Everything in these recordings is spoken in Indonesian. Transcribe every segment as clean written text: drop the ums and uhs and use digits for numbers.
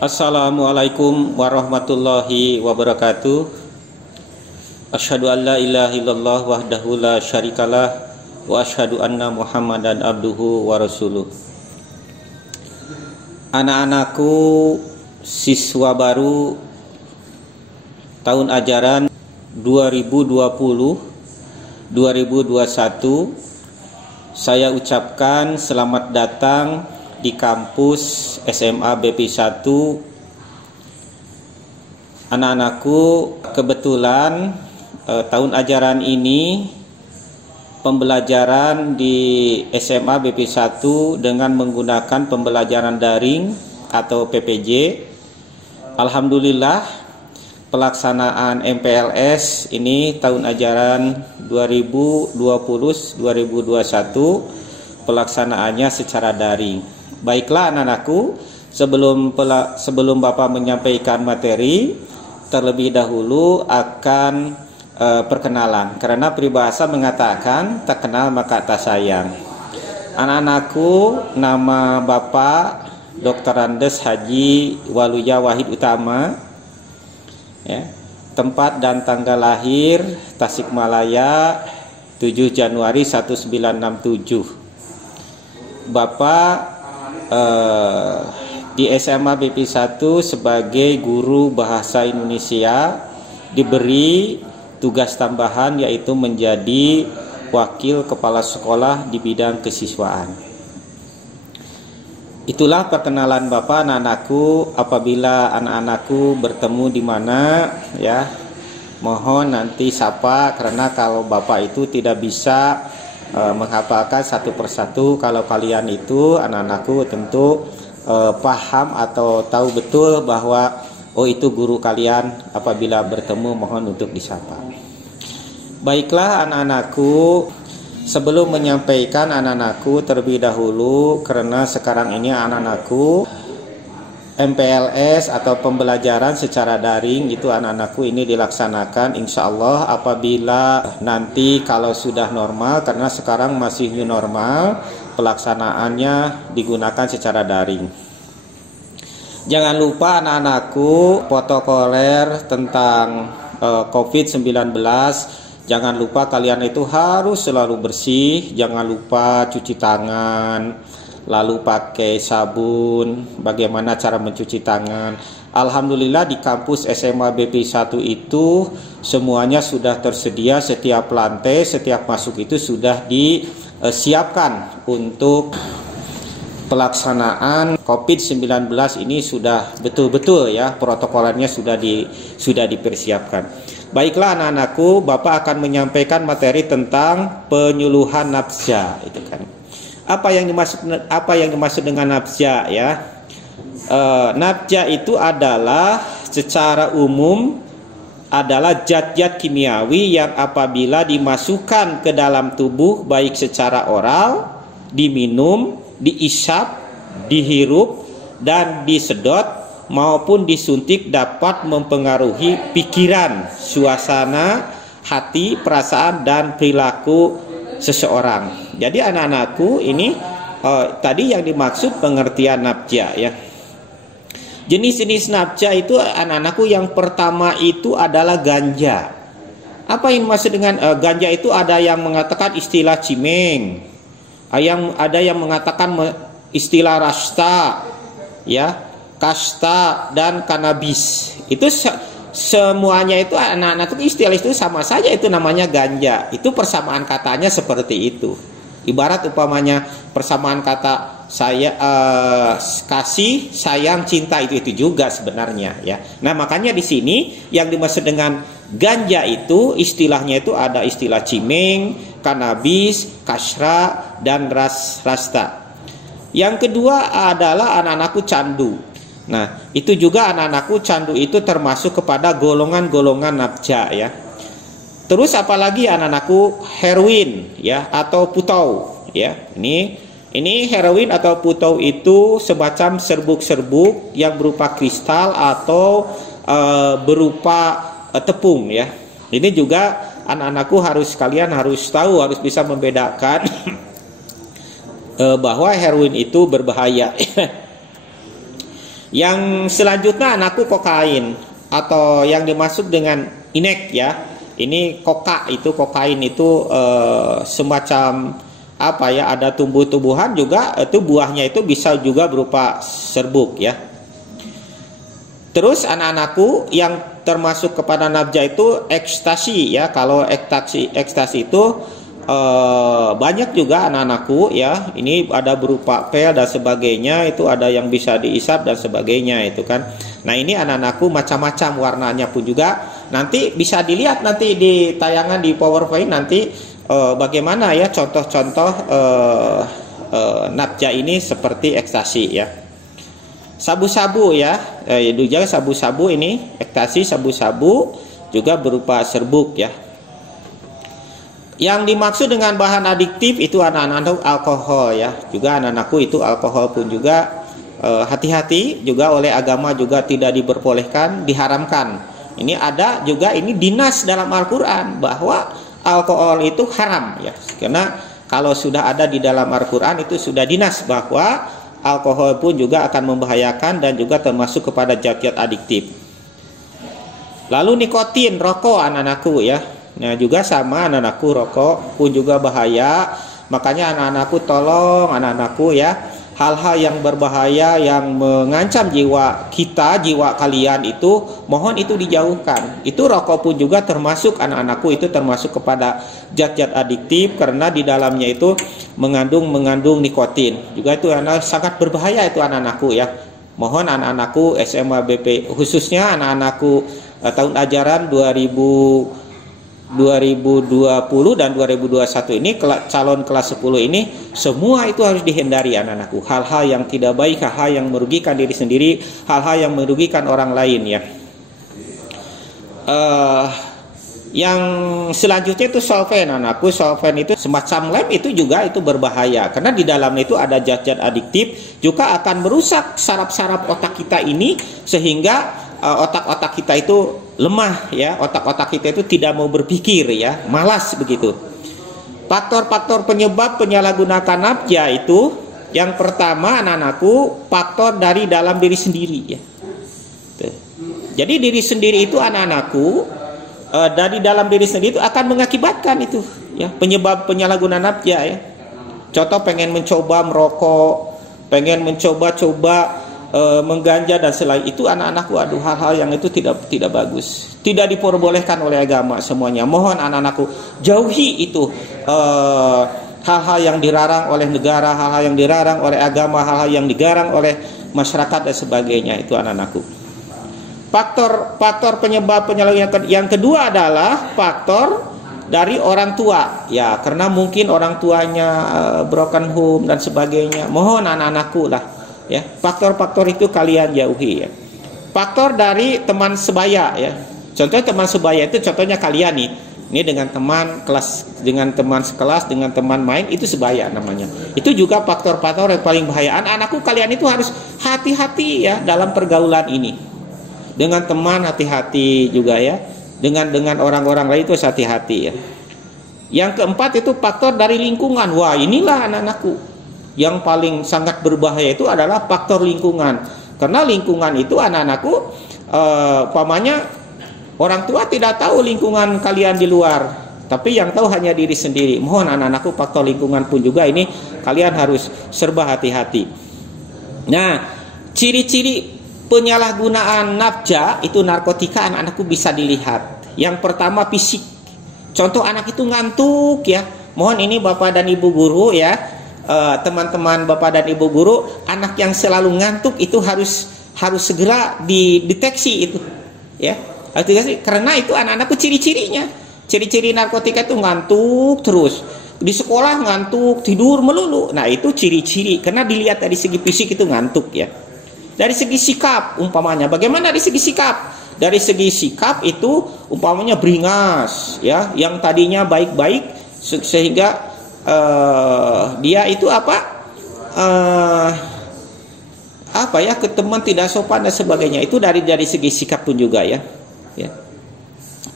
Assalamualaikum warahmatullahi wabarakatuh. Asyhadu an la ilaha illallah wahdahu la syarikalah wa asyhadu anna Muhammadan abduhu wa rasuluh. Anak-anakku siswa baru tahun ajaran 2020-2021, saya ucapkan selamat datang di kampus SMA BP 1. Anak-anakku, kebetulan tahun ajaran ini pembelajaran di SMA BP 1 dengan menggunakan pembelajaran daring atau PPJ. Alhamdulillah, pelaksanaan MPLS ini tahun ajaran 2020-2021 pelaksanaannya secara daring. Baiklah anak-anakku, sebelum Bapak menyampaikan materi, terlebih dahulu akan perkenalan. Karena peribahasa mengatakan tak kenal maka tak sayang. Anak-anakku, nama Bapak Dr. Andes Haji Waluya Wahid Utama, ya, tempat dan tanggal lahir Tasikmalaya 7 Januari 1967. Bapak di SMA BP 1 sebagai guru bahasa Indonesia diberi tugas tambahan, yaitu menjadi wakil kepala sekolah di bidang kesiswaan. Itulah perkenalan Bapak. Anak-anakku, apabila anak-anakku bertemu di mana, ya, mohon nanti sapa, karena kalau Bapak itu tidak bisa menghafalkan satu persatu. Kalau kalian itu, anak-anakku, tentu paham atau tahu betul bahwa oh itu guru kalian. Apabila bertemu mohon untuk disapa. Baiklah anak-anakku, sebelum menyampaikan anak-anakku terlebih dahulu, karena sekarang ini anak-anakku MPLS atau pembelajaran secara daring itu anak-anakku ini dilaksanakan insya Allah apabila nanti kalau sudah normal, karena sekarang masih new normal, pelaksanaannya digunakan secara daring. Jangan lupa anak-anakku, protokoler tentang COVID-19, jangan lupa kalian itu harus selalu bersih, jangan lupa cuci tangan, lalu pakai sabun, bagaimana cara mencuci tangan. Alhamdulillah di kampus SMA BP 1 itu semuanya sudah tersedia, setiap lantai, setiap masuk itu sudah disiapkan untuk pelaksanaan COVID-19 ini. Sudah betul-betul ya, protokolernya sudah dipersiapkan. Baiklah anak-anakku, Bapak akan menyampaikan materi tentang penyuluhan nafsa, itu kan. Apa yang dimaksud dengan nafsa, ya? Nafsa itu adalah secara umum adalah zat-zat kimiawi yang apabila dimasukkan ke dalam tubuh, baik secara oral, diminum, diisap, dihirup, dan disedot maupun disuntik, dapat mempengaruhi pikiran, suasana hati, perasaan, dan perilaku seseorang. Jadi anak-anakku ini tadi yang dimaksud pengertian nafsa, ya. Jenis-jenis nafsa itu anak-anakku yang pertama itu adalah ganja. Apa yang dimaksud dengan ganja itu? Ada yang mengatakan istilah cimeng, ada yang mengatakan istilah rasta, ya, kasta, dan kanabis. Itu semuanya itu anak-anak itu istilah itu sama saja, itu namanya ganja. Itu persamaan katanya seperti itu. Ibarat umpamanya persamaan kata saya kasih, sayang, cinta, itu juga sebenarnya, ya. Nah, makanya di sini yang dimaksud dengan ganja itu istilahnya itu ada istilah cimeng, kanabis, kasra, dan rasta. Yang kedua adalah anak-anakku candu. Nah, itu juga anak-anakku candu itu termasuk kepada golongan-golongan nafsa, ya. Terus apalagi anak-anakku heroin, ya, atau putau, ya. Ini heroin atau putau itu semacam serbuk-serbuk yang berupa kristal atau berupa tepung, ya. Ini juga anak-anakku kalian harus tahu, harus bisa membedakan bahwa heroin itu berbahaya. Yang selanjutnya anakku kokain atau yang dimaksud dengan inek ya. Ini kokain itu semacam apa ya, ada tumbuh-tumbuhan juga, itu buahnya itu bisa juga berupa serbuk ya. Terus anak-anakku yang termasuk kepada nafja itu ekstasi ya. Kalau ekstasi itu banyak juga anak-anakku ya. Ini ada berupa pil dan sebagainya, itu ada yang bisa diisap dan sebagainya itu kan. Nah ini anak-anakku macam-macam warnanya pun juga. Nanti bisa dilihat nanti di tayangan di PowerPoint nanti bagaimana ya contoh-contoh nafja ini seperti ekstasi ya. Sabu-sabu ya, juga sabu-sabu ini ekstasi, sabu-sabu juga berupa serbuk ya. Yang dimaksud dengan bahan adiktif itu anak-anak alkohol ya. Juga anak-anakku itu alkohol pun juga hati-hati juga, oleh agama juga tidak diperbolehkan, diharamkan. Ini ada juga, ini dinas dalam Al-Quran bahwa alkohol itu haram ya. Karena kalau sudah ada di dalam Al-Quran itu sudah dinas bahwa alkohol pun juga akan membahayakan dan juga termasuk kepada zat-zat adiktif. Lalu nikotin, rokok anak-anakku ya. Nah juga sama, anak-anakku rokok pun juga bahaya. Makanya anak-anakku tolong anak-anakku ya, hal-hal yang berbahaya yang mengancam jiwa kita, jiwa kalian itu mohon itu dijauhkan. Itu rokok pun juga termasuk, anak-anakku itu termasuk kepada zat-zat adiktif karena di dalamnya itu mengandung nikotin. Juga itu sangat berbahaya itu anak-anakku ya. Mohon anak-anakku SMA BP khususnya anak-anakku tahun ajaran 2020 dan 2021 ini calon kelas 10 ini semua itu harus dihindari anak-anakku. Hal-hal yang tidak baik, hal-hal yang merugikan diri sendiri, hal-hal yang merugikan orang lain ya. Yang selanjutnya itu solvent anakku. Solvent itu semacam lem, itu juga itu berbahaya karena di dalamnya itu ada zat-zat adiktif, juga akan merusak saraf-saraf otak kita ini sehingga otak-otak kita itu lemah ya, otak-otak kita itu tidak mau berpikir ya, malas begitu. Faktor-faktor penyebab penyalahgunaan nafja itu yang pertama anak-anakku faktor dari dalam diri sendiri ya. Tuh. Jadi diri sendiri itu anak-anakku dari dalam diri sendiri itu akan mengakibatkan itu ya, penyebab penyalahgunaan nafja ya. Contoh pengen mencoba merokok, pengen mencoba-coba mengganja dan selain itu anak-anakku, aduh hal-hal yang itu tidak bagus, tidak diperbolehkan oleh agama semuanya. Mohon anak-anakku jauhi itu hal-hal yang dilarang oleh negara, hal-hal yang dilarang oleh agama, hal-hal yang dilarang oleh masyarakat dan sebagainya itu anak-anakku. Faktor penyebab penyalahgunaan yang kedua adalah faktor dari orang tua ya, karena mungkin orang tuanya broken home dan sebagainya. Mohon anak-anakku lah ya, faktor-faktor itu kalian jauhi ya. Faktor dari teman sebaya ya. Contohnya teman sebaya itu contohnya kalian nih. Ini dengan teman kelas, dengan teman sekelas, dengan teman main, itu sebaya namanya. Itu juga faktor-faktor yang paling bahaya. Anak-anakku kalian itu harus hati-hati ya dalam pergaulan ini. Dengan teman hati-hati juga ya. Dengan orang-orang lain itu hati-hati ya. Yang keempat itu faktor dari lingkungan. Wah, inilah anak-anakku yang paling sangat berbahaya itu adalah faktor lingkungan. Karena lingkungan itu anak-anakku umpamanya orang tua tidak tahu lingkungan kalian di luar, tapi yang tahu hanya diri sendiri. Mohon anak-anakku faktor lingkungan pun juga ini kalian harus serba hati-hati. Nah, ciri-ciri penyalahgunaan nafja itu narkotika anak-anakku bisa dilihat. Yang pertama fisik. Contoh anak itu ngantuk ya. Mohon ini Bapak dan Ibu guru ya, teman-teman Bapak dan Ibu guru, anak yang selalu ngantuk itu harus segera dideteksi itu ya. Karena itu anak-anakku ciri-cirinya. Ciri-ciri narkotika itu ngantuk terus. Di sekolah ngantuk, tidur melulu. Nah, itu ciri-ciri karena dilihat dari segi fisik itu ngantuk ya. Dari segi sikap umpamanya, bagaimana dari segi sikap? Dari segi sikap itu umpamanya beringas ya, yang tadinya baik-baik sehingga dia itu apa ya, ke teman tidak sopan dan sebagainya. Itu dari segi sikap pun juga ya. Ya.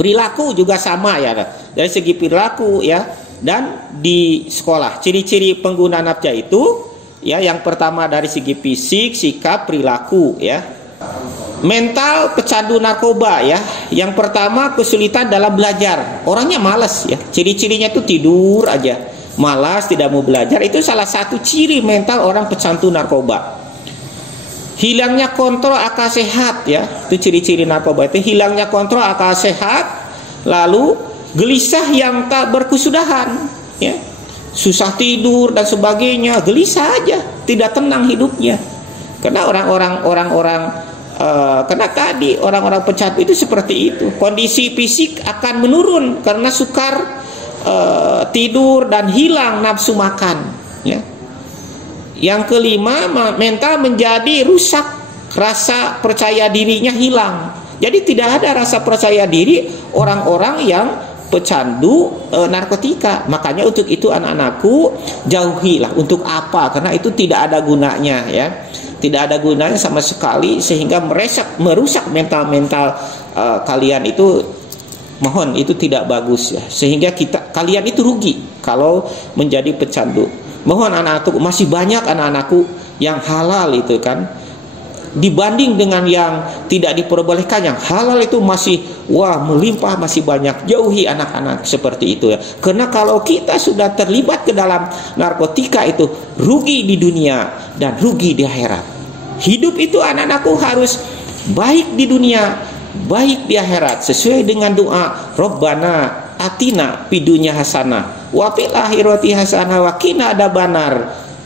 Perilaku juga sama ya, dari segi perilaku ya. Dan di sekolah ciri-ciri pengguna nafja itu Ya, yang pertama dari segi fisik, sikap, perilaku ya. Mental pecandu narkoba ya. Yang pertama kesulitan dalam belajar. Orangnya malas ya. Ciri-cirinya itu tidur aja. Malas, tidak mau belajar. Itu salah satu ciri mental orang pecandu narkoba. Hilangnya kontrol akal sehat ya. Itu ciri-ciri narkoba itu hilangnya kontrol akal sehat. Lalu gelisah yang tak berkesudahan ya. Susah tidur dan sebagainya, gelisah aja, tidak tenang hidupnya. Karena orang-orang karena tadi orang-orang pecandu itu seperti itu. Kondisi fisik akan menurun karena sukar tidur dan hilang nafsu makan ya. Yang kelima, mental menjadi rusak, rasa percaya dirinya hilang. Jadi tidak ada rasa percaya diri orang-orang yang pecandu narkotika. Makanya untuk itu anak-anakku jauhilah. Untuk apa? Karena itu tidak ada gunanya ya. Tidak ada gunanya sama sekali, sehingga merusak mental kalian itu. Mohon, itu tidak bagus ya. Sehingga kalian itu rugi kalau menjadi pecandu. Mohon anak-anakku, masih banyak anak-anakku yang halal itu kan, dibanding dengan yang tidak diperbolehkan. Yang halal itu masih melimpah, masih banyak. Jauhi anak-anak seperti itu ya. Karena kalau kita sudah terlibat ke dalam narkotika itu rugi di dunia dan rugi di akhirat. Hidup itu anak-anakku harus baik di dunia, baik di akhirat, sesuai dengan doa Rabbana atina fid dunya hasanah wa fil akhirati hasanah wa qina adzabannar.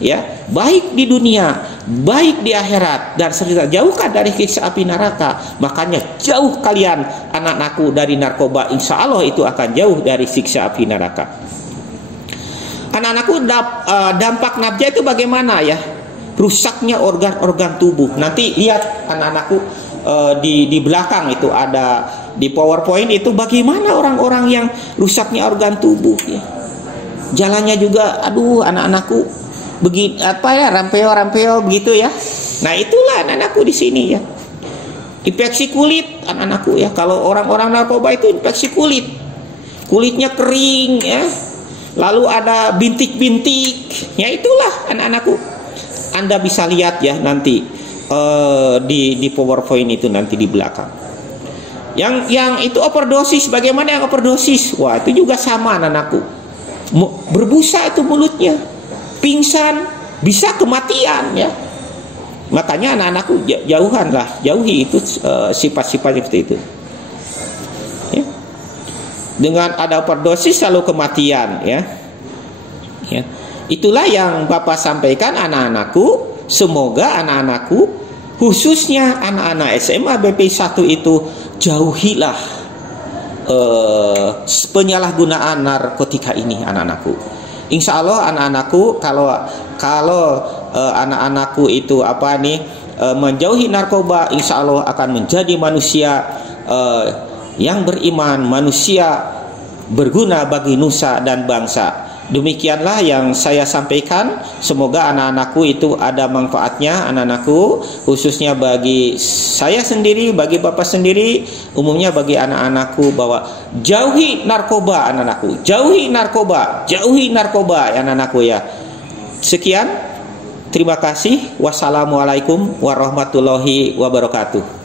Ya, baik di dunia, baik di akhirat, dan serta jauhkan dari siksa api neraka. Makanya jauh kalian anak-anakku dari narkoba, insya Allah itu akan jauh dari siksa api neraka. Anak-anakku, dampak nafja itu bagaimana ya? Rusaknya organ-organ tubuh. Nanti lihat anak-anakku di belakang itu ada di PowerPoint itu bagaimana orang-orang yang rusaknya organ tubuh ya. Jalannya juga, aduh anak-anakku begitu rampeo begitu ya. Nah itulah anak-anakku di sini ya. Infeksi kulit anak-anakku ya. Kalau orang-orang narkoba itu infeksi kulit, kulitnya kering ya. Lalu ada bintik-bintik. Ya itulah anak-anakku. Anda bisa lihat ya nanti di PowerPoint itu nanti di belakang. Yang itu overdosis, bagaimana yang overdosis? Wah itu juga sama anak-anakku. Berbusa itu mulutnya, pingsan, bisa kematian ya. Makanya anak-anakku jauhi itu sifat-sifat seperti itu ya. Dengan ada overdosis selalu kematian ya. Itulah yang Bapak sampaikan anak-anakku. Semoga anak-anakku, khususnya anak-anak SMA BP1 itu jauhilah penyalahgunaan narkotika ini anak-anakku. Insya Allah anak-anakku, kalau anak-anakku itu menjauhi narkoba, insya Allah akan menjadi manusia yang beriman, manusia berguna bagi nusa dan bangsa. Demikianlah yang saya sampaikan. Semoga anak-anakku itu ada manfaatnya, anak-anakku, khususnya bagi saya sendiri, bagi Bapak sendiri, umumnya bagi anak-anakku, bahwa jauhi narkoba anak-anakku, jauhi narkoba ya anak-anakku ya. Sekian, terima kasih. Wassalamualaikum warahmatullahi wabarakatuh.